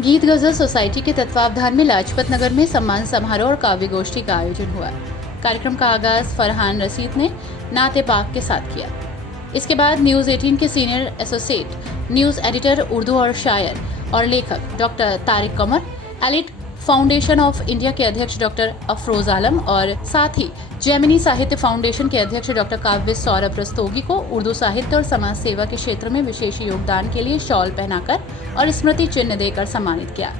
गीत गजल सोसाइटी के तत्वावधान में लाजपत नगर में सम्मान समारोह और काव्य गोष्ठी का आयोजन हुआ। कार्यक्रम का आगाज फरहान रशीद ने नाते पाक के साथ किया। इसके बाद न्यूज़ 18 के senior associate news editor Urdu और शायर और लेखक doctor Tariq Qamar, elite foundation of India के अध्यक्ष डॉक्टर अफरोज आलम और साथ ही जेमिनी साहित्य फाउंडेशन के अध्यक्ष डॉक्टर काव्य सौरभ रस्तोगी को उर्दू साहित्य और समाज सेवा के क्षेत्र में विशेष योगदान के लिए शॉल पहनाकर और स्मृति चिन्ह देकर सम्मानित किया।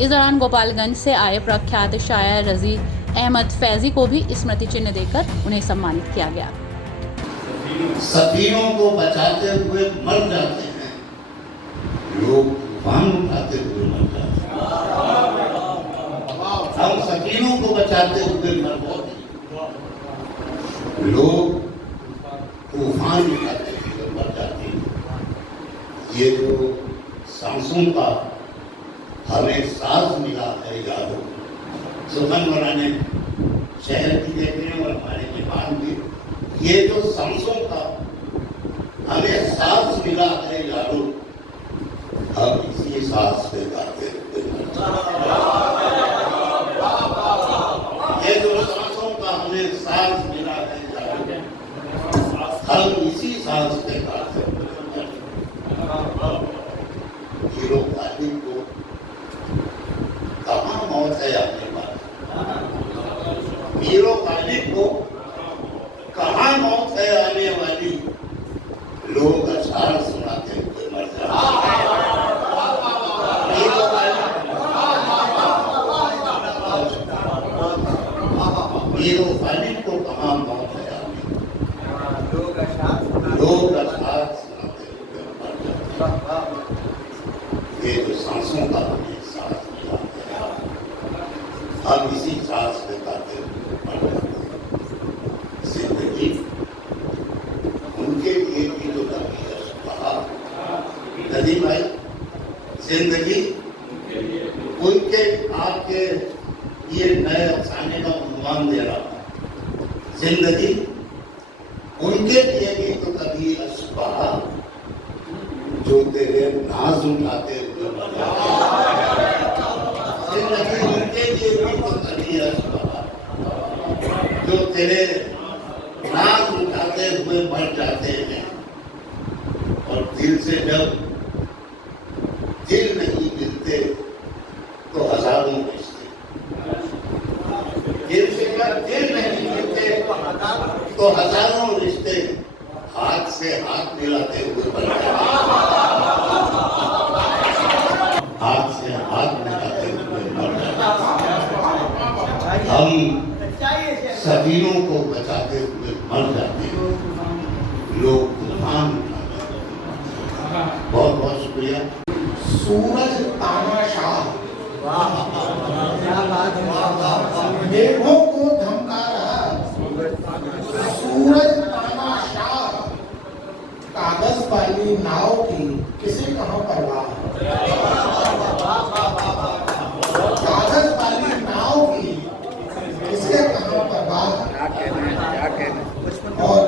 इस दौरान गोपालगंज से आए प्रख्यात शायर रजी अहमद फैजी को भी स्मृति चिन्ह देकर उन्हें सम्मानित किया गया। सफीनों को बचाते हुए मर जाते हैं लोग, तूफान उठाते हुए मर जाते हैं। हम सफीनों को बचाते हुए मर जाते हैं, लोग तूफान उठाते हुए मर जाते हैं। ये जो सांसों का हमें साज मिला है यादों, सुमन बनाने शहर की देखते हैं और हमारे जवान भी, ये जो सांसों का हमें सांस मिला है यारों, हम इसी सांस पे गाते हुए, ये जो सांसों का हमें सांस मिला है यारों, हम इसी सांस पे गाते हुए। हीरो गालिब को कहाँ मौत है आने वाली, हीरो गालिब को कहाँ मौत है आने वाली, लोग अशार सुनाते हुए मर जाते हैं। हीरो गालिब को कहाँ मौत है आने, लोग अशार सुनाते हुए मर जाते हैं। ये जो सांसों का हमें सांस मिला है, हम इसी सांस पे गाते हुए मर जाते हैं। जिंदगी उनके लिए भी जो कहा नदीम भाई, जिंदगी उनके आपके ये नए अफसाने का उन्वान दे रहा हूं। जिंदगी उनके लिए भी तो कभी अशुभा जो तेरे नाज उठाते हुए मर जाते हैं। जिंदगी उनके लिए भी तो कभी अशुभा जो तेरे नाज उठाते हुए मर जाते हैं। और दिल से जब दिल नहीं मिलते तो हजारों रिश्ते, दिल से जब दिल नहीं मिलते तो हजारों रिश्ते हाथ से हाथ मिलाते हुए मर जाते हैं। हाथ से हाथ मिलाते हुए मर जाते हैं। हम सफीनों को बचाते हुए मर जाते हैं, लोग तूफान उठाते हैं। बहुत बहुत शुक्रिया। सूरज तानाशाह मेघों को धमका रहा सूरज तानाशाह, कागज वाली नाव की किसे कहाँ परवाह, कागज वाली नाव की किसे कहाँ परवाह। और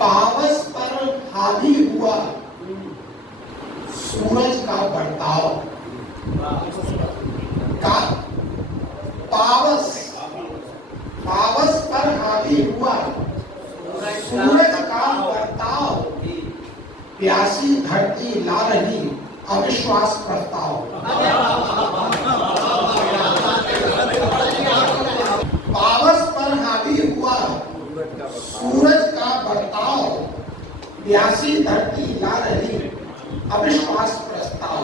पावस पर हावी हुआ सूरज का बर्ताव, का पावस पर हावी हुआ सूरज का बर्ताव, प्यासी धरती ला रही अविश्वास प्रस्ताव। पावस पर हावी हुआ सूरज का बर्ताव, प्यासी धरती ला रही अविश्वास प्रस्ताव।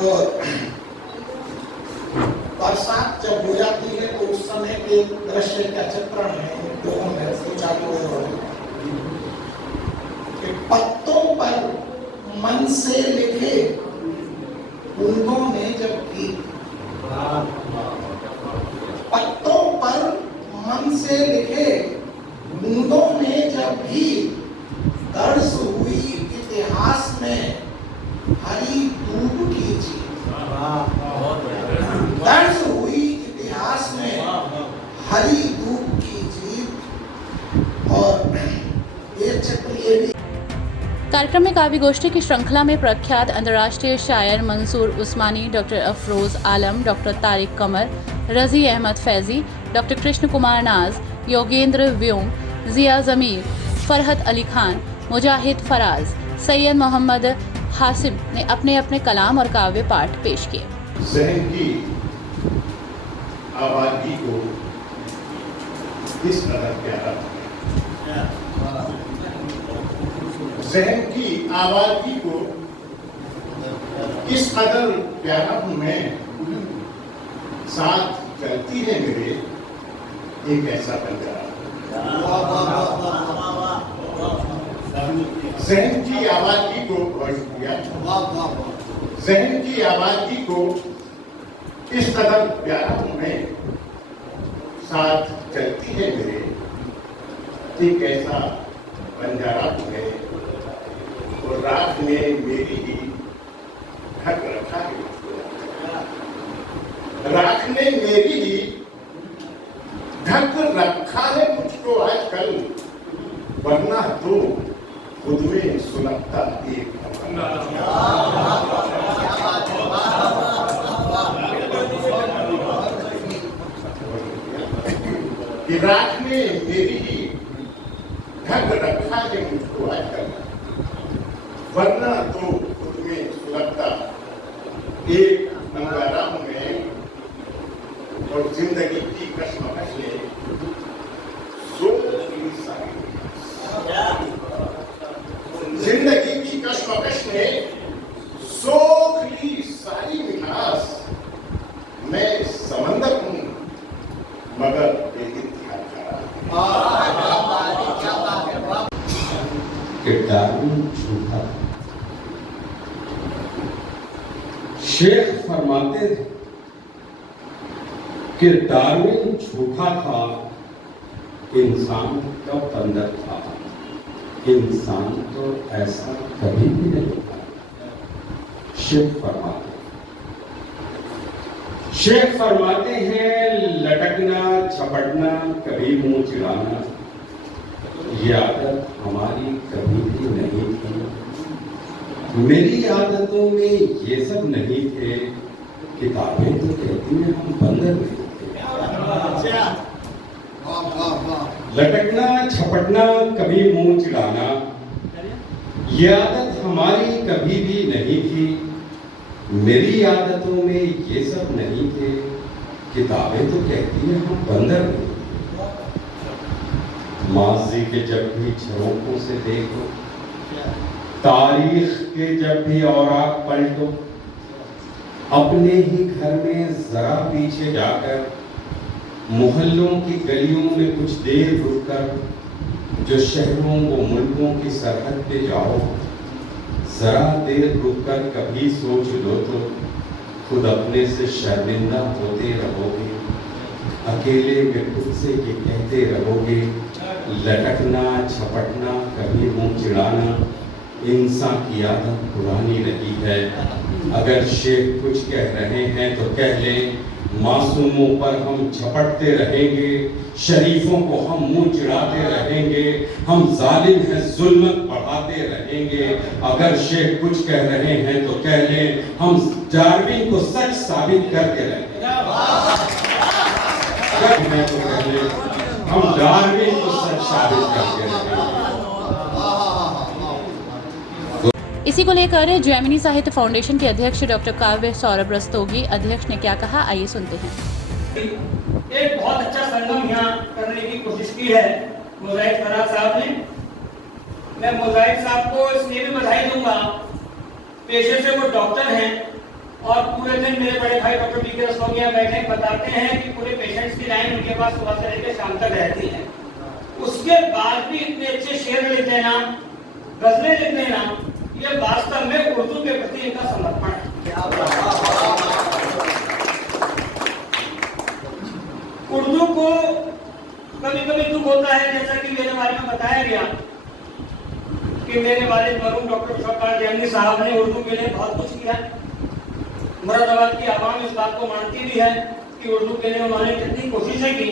और बरसात जब हो जाती है तो उस समय के दृश्य का चित्रण है लोगों में सोचा कि पत्तों पर मन से लिखे बूंदों ने जब की, पत्तों पर मन से लिखे बूंदों ने जब भी दर्ज हुई इतिहास में हरी धूप की जीत, दर्ज हुई इतिहास में हरी धूप की जीत। और ये चित्र ये भी कार्यक्रम में काव्य गोष्ठी की श्रृंखला में प्रख्यात अंतर्राष्ट्रीय शायर मंसूर उस्मानी, डॉक्टर अफरोज आलम, डॉक्टर तारिक कमर, रजी अहमद फैजी, डॉक्टर कृष्ण कुमार नाज, योगेंद्र व्योम, जिया जमीर, फरहत अली खान, मुजाहिद फराज, सैयद मोहम्मद हासिब ने अपने अपने कलाम और काव्य पाठ पेश किए। जहन की आबादी को किस कदर प्यारा, जहन की आबादी को किस कदर प्यारा हूं मैं, साथ चलती है मेरे एक ऐसा बंजारा। जहन की आबादी को जहन की आबादी को किस कदर प्यारा हूं मैं, साथ चलती है मेरे एक ऐसा बंजारा है, और रात ने मेरी ही ढक रखा है, रात ने मेरी ही ढक रखा है मुझको आजकल, वरना तो खुद में सुलगता एक कि रात ने मेरी ही ढक रखा है मुझको आजकल, वरना तो खुद में सुलगता एक अंगारा हूं मैं, और जिंदगी की कश्मकश ने जिंदगी की कश्मकश ने सोख ली सारी मिठास, मैं समंदर हूं मगर बेइंतहा खड़ा। किरदार झूठा। शेख फरमाते थे कि डार्विन झूठा था, इंसान का बंदर था, इंसान तो ऐसा कभी भी नहीं था। शेख फरमाते हैं लटकना झपटना कभी मुंह चिढ़ाना, ये आदत हमारी कभी भी नहीं थी। मेरी आदतों में ये सब नहीं थे, किताबें तो कहती हैं हम बंदर नहीं थे। लटकना झपटना कभी मुंह चिढ़ाना, ये आदत हमारी कभी भी नहीं थी। मेरी आदतों में ये सब नहीं थे, किताबें तो कहती हैं हम बंदर नहीं। माजी के जब भी झरोकों से देखो, तारीख के जब भी औराक पलटो, अपने ही घर में जरा पीछे जाकर मोहल्लों की गलियों में कुछ देर रुककर, जो शहरों व मुल्कों की सरहद पे जाओ, जरा देर रुककर कभी सोच लो तो खुद अपने से शर्मिंदा होते रहोगे। अकेले में खुद से ये कहते रहोगे, लटकना झपटना कभी मुंह चिढ़ाना इंसान की आदत पुरानी रही है। अगर शेख कुछ कह रहे हैं तो कह लें, मासूमों पर हम झपटते रहेंगे, शरीफों को हम मुंह चिढ़ाते रहेंगे, हम जालिम हैं जुल्मत बढ़ाते रहेंगे। अगर शेख कुछ कह रहे हैं तो कह लें, हम डार्विन को सच साबित करके रहेंगे। तो कह लें, हम डार्विन को सच साबित करके रहेंगे। इसी को लेकर जैमिनी साहित्य फाउंडेशन के अध्यक्ष डॉक्टर काव्य सौरभ रस्तोगी अध्यक्ष ने क्या कहा, आइए सुनते हैं। एक बहुत अच्छा संगम यहाँ करने की कोशिश की है मुजाहिद फराज साहब ने। मैं मुजाहिद साहब को इसलिए भी बधाई दूंगा, पेशे से वो डॉक्टर हैं और पूरे दिन मेरे बड़े भाई डॉक्टर बी के रस्तोगी बैठे बताते हैं कि पूरे पेशेंट्स की लाइन उनके पास सुबह से लेकर शाम तक रहती है। उसके बाद भी इतने अच्छे शेर लिख देना, गजलें लिख देना, ये वास्तव में उर्दू के प्रति इनका समर्पण है। उर्दू को कभी कभी दुख होता है, जैसा कि मेरे बारे में बताया गया कि मेरे वालिद मरहूम डॉक्टर शौकत जैमिनी साहब ने उर्दू के लिए बहुत कुछ किया। मुरादाबाद की आवाम इस बात को मानती भी है कि उर्दू के लिए उन्होंने कितनी कोशिशें की,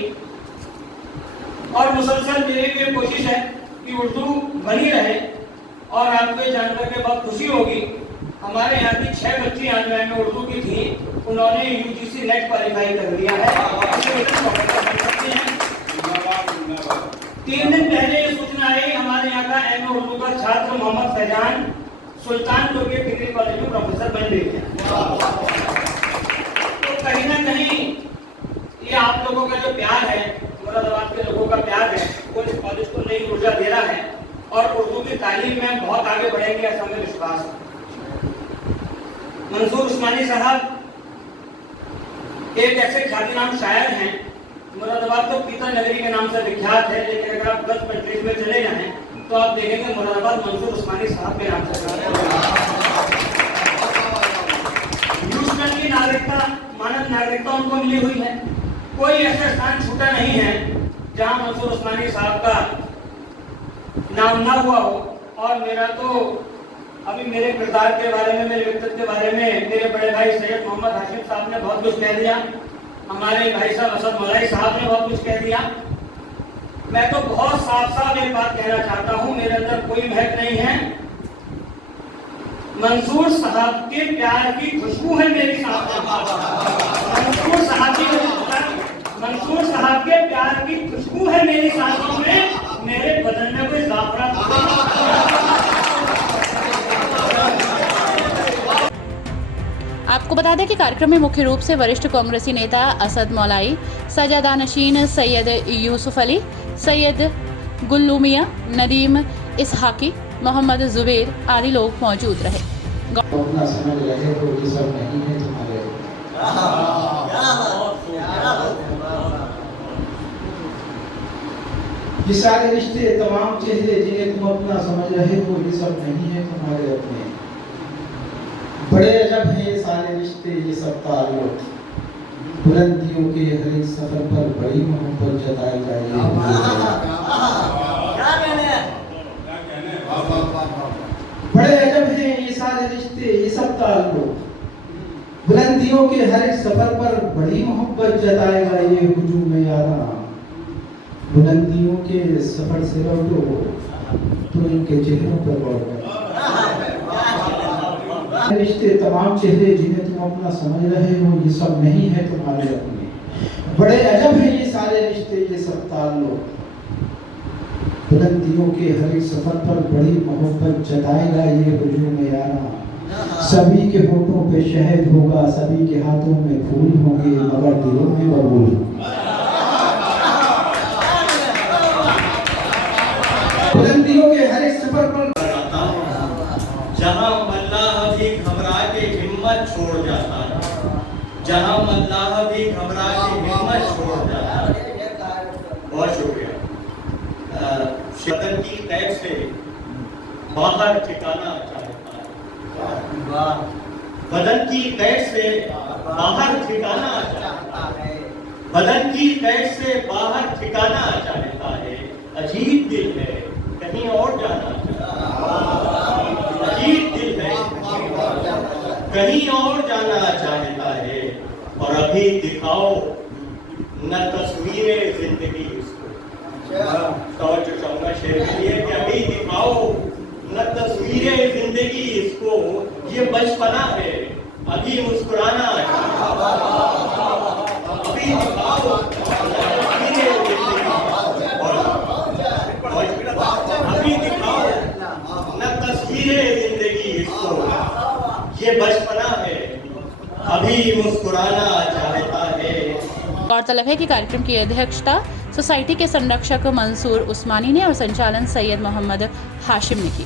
और मुसलसल मेरी भी कोशिश है कि उर्दू बनी रहे। और आपको ये जानकर के बहुत खुशी होगी, हमारे यहाँ की 6 बच्चियां जो एमए उर्दू की थी, उन्होंने यूजीसी नेट क्वालिफाई कर लिया है। 3 दिन पहले ये सूचना आई, हमारे यहाँ का एमए उर्दू का छात्र मोहम्मद फैजान सुल्तानपुर के डिग्री कॉलेज में प्रोफेसर बन गए हैं। तो कहीं ना कहीं ये आप लोगों का जो प्यार है, मुरादाबाद के लोगों का प्यार है, वो इस कॉलेज को नई ऊर्जा दे रहा है और उर्दू की तालीम में बहुत आगे बढ़ेंगे, ऐसा हमें विश्वास है। मंसूर उस्मानी साहब एक ऐसे ख्यातिनाम शायर हैं, मुरादाबाद तो पीता नगरी के नाम से विख्यात है, लेकिन अगर आप 10 कंट्रीज में चले जाएं तो आप देखेंगे मुरादाबाद मंसूर उस्मानी साहब के नाम से। ह्यूस्टन की नागरिकता, मानव नागरिकता उनको मिली हुई है। कोई ऐसा स्थान छूटा नहीं है जहां मंसूर उस्मानी साहब का नाम ना हुआ हो। और मेरा तो अभी मेरे किरदार के बारे में, मेरे व्यक्तित्व के बारे में मेरे बड़े भाई सैयद मोहम्मद हाशिम साहब ने बहुत कुछ कह दिया, हमारे भाई साहब असद मौलाई साहब ने बहुत कुछ कह दिया। मैं तो बहुत साफ एक बात कहना चाहता हूं, मेरे अंदर कोई महक नहीं है। मंसूर साहब के प्यार की खुशबू है मेरी सांसों में। मंसूर साहब के प्यार की खुशबू है मेरी सांसों में, मेरे बदन में कोई जाफरान। आपको बता दें कि कार्यक्रम में मुख्य रूप से वरिष्ठ कांग्रेसी नेता असद मौलाई, सजादानशीन सैयद यूसुफ अली, सैयद गुल्लू मियां, नदीम इसहाकी, मोहम्मद जुबैर आदि लोग मौजूद रहे। अपना समझ रहे तो ये सब नहीं है तुम्हारे। ये सारे रिश्ते, तमाम चेहरे जिन्हें तुम अपना समझ रहे हो, ये सब नहीं है तुम्हारे अपने। बड़े अजब है ये सारे रिश्ते, ये सब ताल्लुक, बुलंदियों के हर एक सफर पर बड़ी मोहब्बत जताई जाए। बड़े अजब है ये सारे रिश्ते, ये सब ताल्लुक, बुलंदियों के हर एक सफर पर बड़ी मोहब्बत जताएगा ये हुजूम यारा। बुलंदियों के सफर से लौटो तो इनके चेहरों पर गौर रिश्ते, तमाम चेहरे जिन्हें तुम अपना समझ रहे हो, ये सब नहीं है तुम्हारे अपने। बड़े अजब है ये सारे रिश्ते, ये सब ताल्लुक, बुलंदियों के हर एक सफर पर बड़ी मोहब्बत जताएगा ये हुजूम यारा। सभी के होठों पे शहद होगा, सभी के हाथों में फूल होंगे, मगर दिलों में बबूल होंगे। बुलंदियों के हर एक सफर पर जहां मल्लाह भी घबरा के हिम्मत छोड़ जाता है, जहां मल्लाह भी घबरा के हिम्मत छोड़ जाता है। बहुत शुक्रिया। बदन की कैद से बाहर ठिकाना चाहता है, बदन की कैद से बाहर ठिकाना चाहता है, बदन की कैद से बाहर ठिकाना चाहता है। अजीब दिल है कहीं और जाना चाहता है, अजीब दिल है कहीं और जाना चाहता है। और अभी दिखाओ न तस्वीरें जिंदगी इसको, तवज्जो चाहूंगा शेर के लिए कि अभी दिखाओ न तस्वीरें जिंदगी इसको, ये बचपना है अभी मुस्कुराना चाहता है। अभी दिखाओ अभी दिखाओ न तस्वीरें जिंदगी इसको, ये बचपना है अभी मुस्कुराना चाहता है। गौरतलब है कि कार्यक्रम की अध्यक्षता सोसाइटी के संरक्षक मंसूर उस्मानी ने और संचालन सैयद मोहम्मद हाशिम ने की।